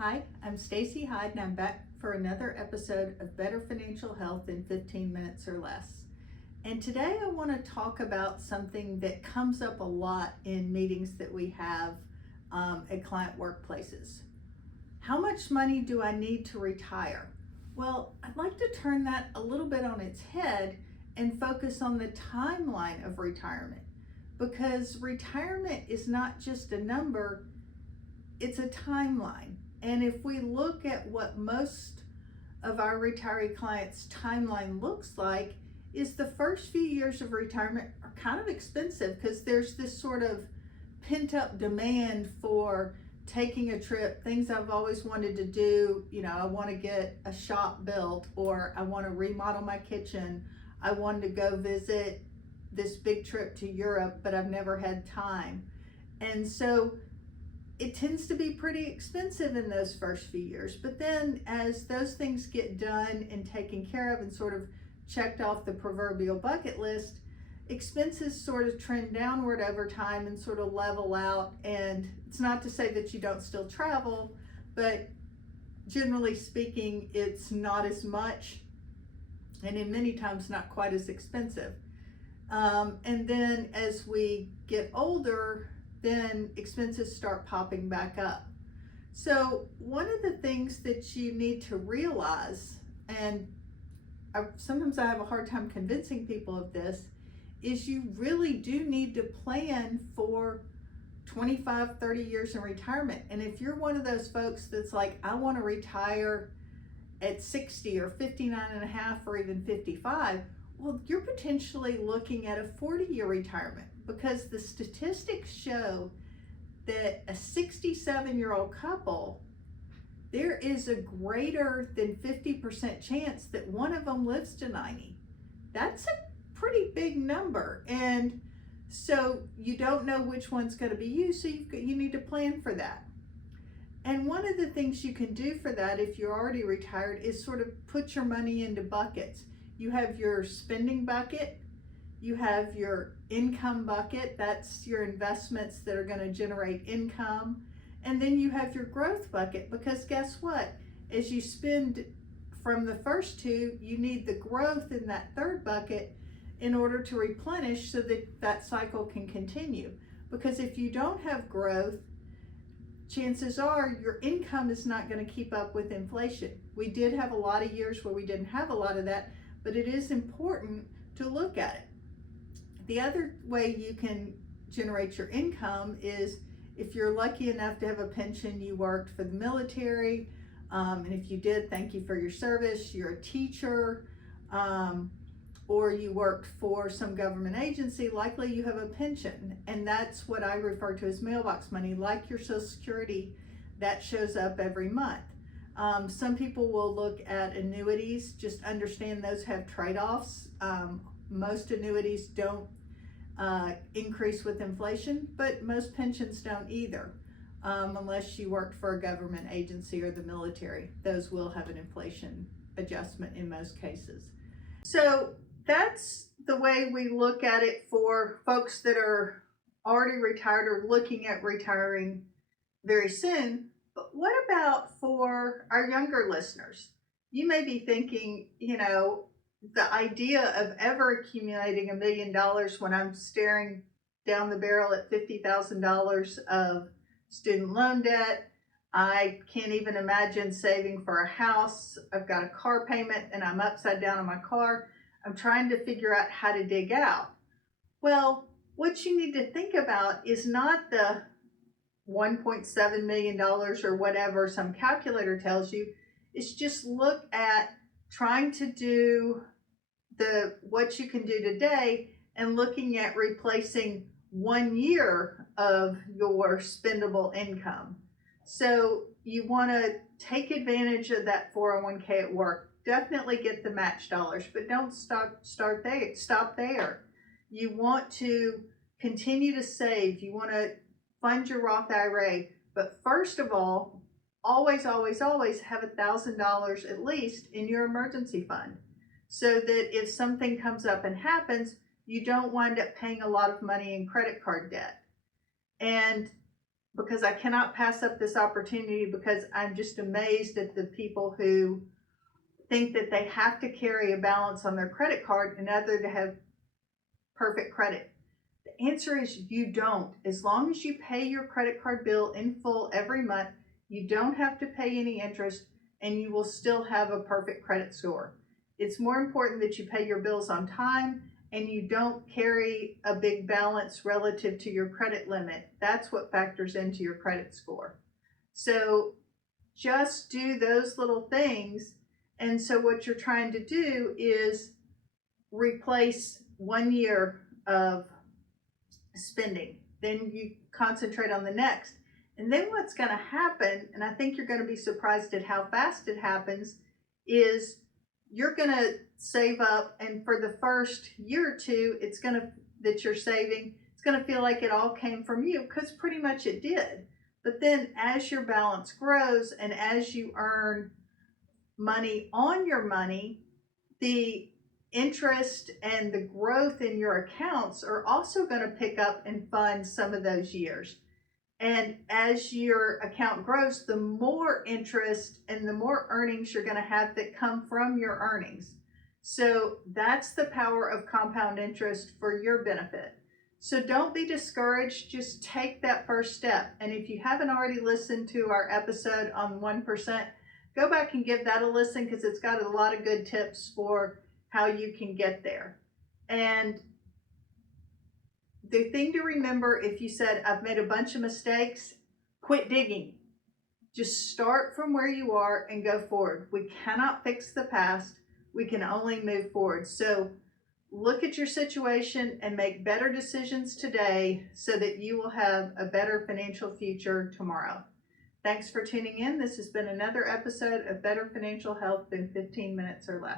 Hi, I'm Stacy Hyde and I'm back for another episode of Better Financial Health in 15 minutes or less. And today I want to talk about something that comes up a lot in meetings that we have at client workplaces. How much money do I need to retire? Well, I'd like to turn that a little bit on its head and focus on the timeline of retirement, because retirement is not just a number, it's a timeline. And if we look at what most of our retiree clients' timeline looks like, is the first few years of retirement are kind of expensive because there's this sort of pent up demand for taking a trip, things I've always wanted to do. I want to get a shop built, or I want to remodel my kitchen. I wanted to go visit this big trip to Europe, but I've never had time. And so it tends to be pretty expensive in those first few years. But then as those things get done and taken care of and sort of checked off the proverbial bucket list, expenses sort of trend downward over time and sort of level out. And it's not to say that you don't still travel, but generally speaking, it's not as much, and in many times not quite as expensive. And then as we get older, then expenses start popping back up. So one of the things that you need to realize, and sometimes I have a hard time convincing people of this, is you really do need to plan for 25, 30 years in retirement. And if you're one of those folks that's like, I want to retire at 60 or 59 and a half or even 55, well, you're potentially looking at a 40-year retirement, because the statistics show that a 67-year-old couple, there is a greater than 50% chance that one of them lives to 90. That's a pretty big number. And so you don't know which one's going to be you, so you need to plan for that. And one of the things you can do for that, if you're already retired, is sort of put your money into buckets. You have your spending bucket, you have your income bucket, that's your investments that are going to generate income, and then you have your growth bucket, because guess what? As you spend from the first two, you need the growth in that third bucket in order to replenish so that that cycle can continue. Because if you don't have growth, chances are your income is not going to keep up with inflation. We did have a lot of years where we didn't have a lot of that, but it is important to look at it. The other way you can generate your income is if you're lucky enough to have a pension, you worked for the military, and if you did, thank you for your service. You're a teacher, or you worked for some government agency, likely you have a pension, and that's what I refer to as mailbox money, like your Social Security, that shows up every month. Some people will look at annuities. Just understand those have trade-offs. Most annuities don't increase with inflation, but most pensions don't either, unless you worked for a government agency or the military. Those will have an inflation adjustment in most cases. So that's the way we look at it for folks that are already retired or looking at retiring very soon. But what about for our younger listeners? You may be thinking, the idea of ever accumulating $1 million when I'm staring down the barrel at $50,000 of student loan debt. I can't even imagine saving for a house. I've got a car payment and I'm upside down on my car. I'm trying to figure out how to dig out. Well, what you need to think about is not the $1.7 million or whatever some calculator tells you. It's just look at trying to do what you can do today and looking at replacing 1 year of your spendable income. So you want to take advantage of that 401k at work. Definitely get the match dollars, but don't stop there. You want to continue to save. You want to fund your Roth IRA, but first of all, always have $1,000 at least in your emergency fund, so that if something comes up and happens, you don't wind up paying a lot of money in credit card debt. And because I cannot pass up this opportunity, because I'm just amazed at the people who think that they have to carry a balance on their credit card in order to have perfect credit. The answer is you don't. As long as you pay your credit card bill in full every month, you don't have to pay any interest, and you will still have a perfect credit score. It's more important that you pay your bills on time and you don't carry a big balance relative to your credit limit. That's what factors into your credit score. So just do those little things. And so what you're trying to do is replace 1 year of spending. Then you concentrate on the next. And then what's going to happen, and I think you're going to be surprised at how fast it happens, is you're going to save up, and for the first year or two, it's going to that you're saving, it's going to feel like it all came from you, because pretty much it did. But then as your balance grows and as you earn money on your money, the interest and the growth in your accounts are also going to pick up and fund some of those years. And as your account grows, the more interest and the more earnings you're going to have that come from your earnings. So that's the power of compound interest for your benefit. So don't be discouraged. Just take that first step. And if you haven't already listened to our episode on 1%, go back and give that a listen, because it's got a lot of good tips for how you can get there. And the thing to remember, if you said, I've made a bunch of mistakes, quit digging. Just start from where you are and go forward. We cannot fix the past. We can only move forward. So look at your situation and make better decisions today so that you will have a better financial future tomorrow. Thanks for tuning in. This has been another episode of Better Financial Health in 15 Minutes or Less.